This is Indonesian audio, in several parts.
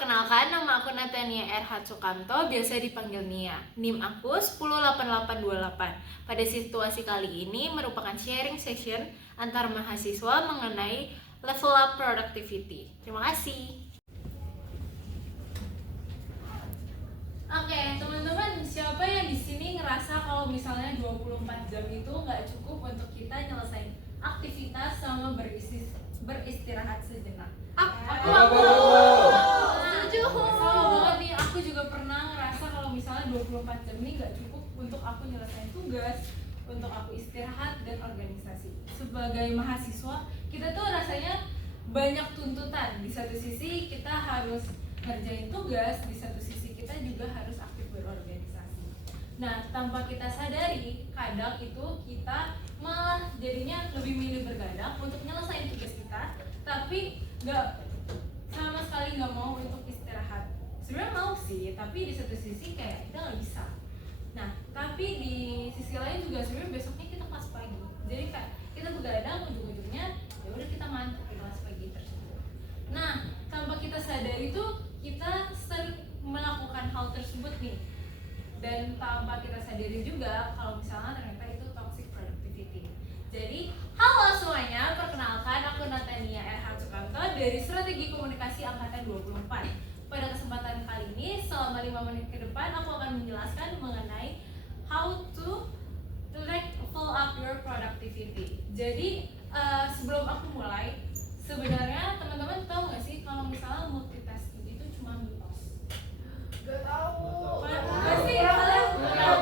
perkenalkan, nama aku Natania RH Sukamto, biasa dipanggil Nia. NIM aku 108828. Pada situasi kali ini merupakan sharing session antar mahasiswa mengenai level up productivity. Terima kasih. Oke, teman-teman, siapa yang di sini ngerasa kalau misalnya 24 jam itu nggak cukup untuk kita nyelesain aktivitas sama beristirahat sejenak? Aku setuju. Sama banget nih, aku juga pernah ngerasa kalau misalnya 24 jam ini nggak cukup untuk aku nyelesain tugas, untuk aku istirahat dan organisasi. Sebagai mahasiswa, kita tuh rasanya banyak tuntutan. Di satu sisi kita harus ngerjain tugas, di satu sisi kita juga harus aktif berorganisasi. Nah, tanpa kita sadari, kadang itu kita malah jadinya lebih milih bergadang untuk nyelesain tugas kita, tapi sama sekali nggak mau untuk istirahat. Sebenarnya mau sih, tapi di satu sisi kayak kita nggak bisa. Nah, tapi di sisi lain juga sebenarnya besoknya kita kelas pagi. Jadi kayak kita begadang, ujung-ujungnya ya udah kita mantap di kelas pagi tersebut. Nah, tanpa kita sadari itu kita sering melakukan hal tersebut nih. Dan tanpa kita sadari juga kalau misalnya ternyata itu toxic productivity. Jadi, halo semuanya, perkenalkan aku Natania RH Sukamto dari Strategi Komunikasi Angkatan 24. Pada kesempatan kali ini, selama 5 menit ke depan aku akan menjelaskan mengenai how to level up your productivity. Jadi, sebelum aku mulai, sebenarnya teman-teman tahu nggak sih kalau misalnya multitasking itu cuma mitos? Gak tahu. Pasti kalian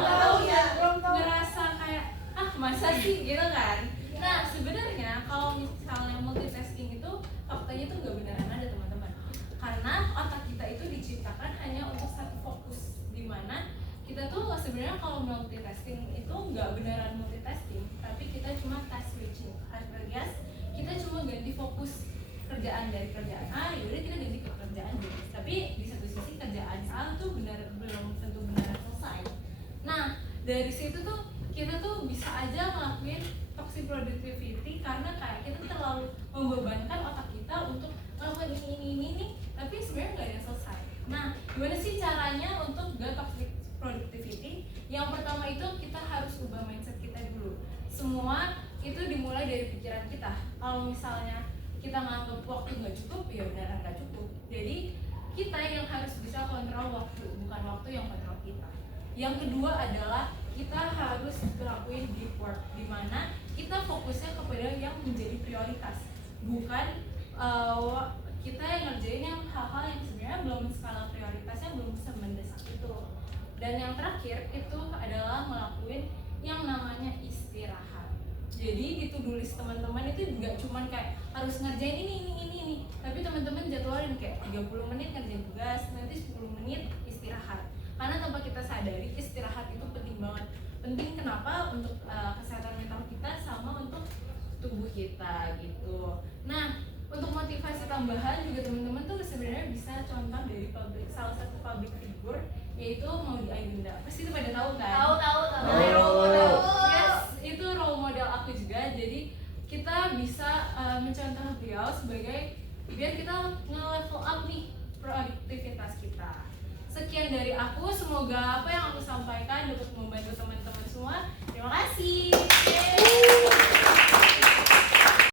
tahu ya, ngerasa kayak masa sih gitu kan. Nah, sebenarnya kalau misalnya multitasking itu faktanya itu nggak beneran ada teman-teman, karena otak kita itu diciptakan hanya untuk satu fokus, dimana kita tuh sebenarnya kalau multitasking itu nggak beneran multitasking, tapi kita cuma task switching, alias kita cuma ganti fokus kerjaan dari kerjaan A, yaudah kita ganti ke kerjaan B. Tapi di satu sisi kerjaan A tuh belum tentu benar selesai. Nah, dari situ tuh kita tuh bisa aja ngelakuin toxic productivity karena kayak kita terlalu membebankan otak kita untuk ngelakuin ini, tapi sebenarnya nggak ada yang selesai. Nah, gimana sih caranya untuk gak toxic productivity? Yang pertama itu kita harus ubah mindset kita dulu. Semua itu dimulai dari pikiran kita. Kalau misalnya kita nganggap waktu nggak cukup, ya beneran nggak cukup. Jadi kita yang harus bisa kontrol waktu, bukan waktu yang kontrol kita. Yang kedua adalah kita harus ngelakuin deep work, dimana kita fokusnya kepada yang menjadi prioritas, bukan kita yang ngerjain yang hal-hal yang sebenarnya belum skala prioritasnya belum semendesak itu. Dan yang terakhir itu adalah ngelakuin yang namanya istirahat. Jadi di to-do list teman-teman itu juga cuman kayak harus ngerjain ini, tapi teman-teman jadwalin kayak 30 menit ngerjain tugas, nanti 10 menit istirahat. Karena tanpa kita sadari, istirahat itu penting banget. Penting kenapa? Untuk kesehatan mental kita sama untuk tubuh kita gitu. Nah, untuk motivasi tambahan juga teman-teman tuh sebenarnya bisa contoh dari salah satu public figure, yaitu Maudy Ayunda. Pasti itu pada tahu kan? Tahu. Role model. Yes, itu role model aku juga. Jadi kita bisa mencontoh beliau sebagai biar kita nge-level up nih produktivitas kita. Sekian dari aku, semoga apa yang aku sampaikan dapat membantu teman-teman semua. Terima kasih.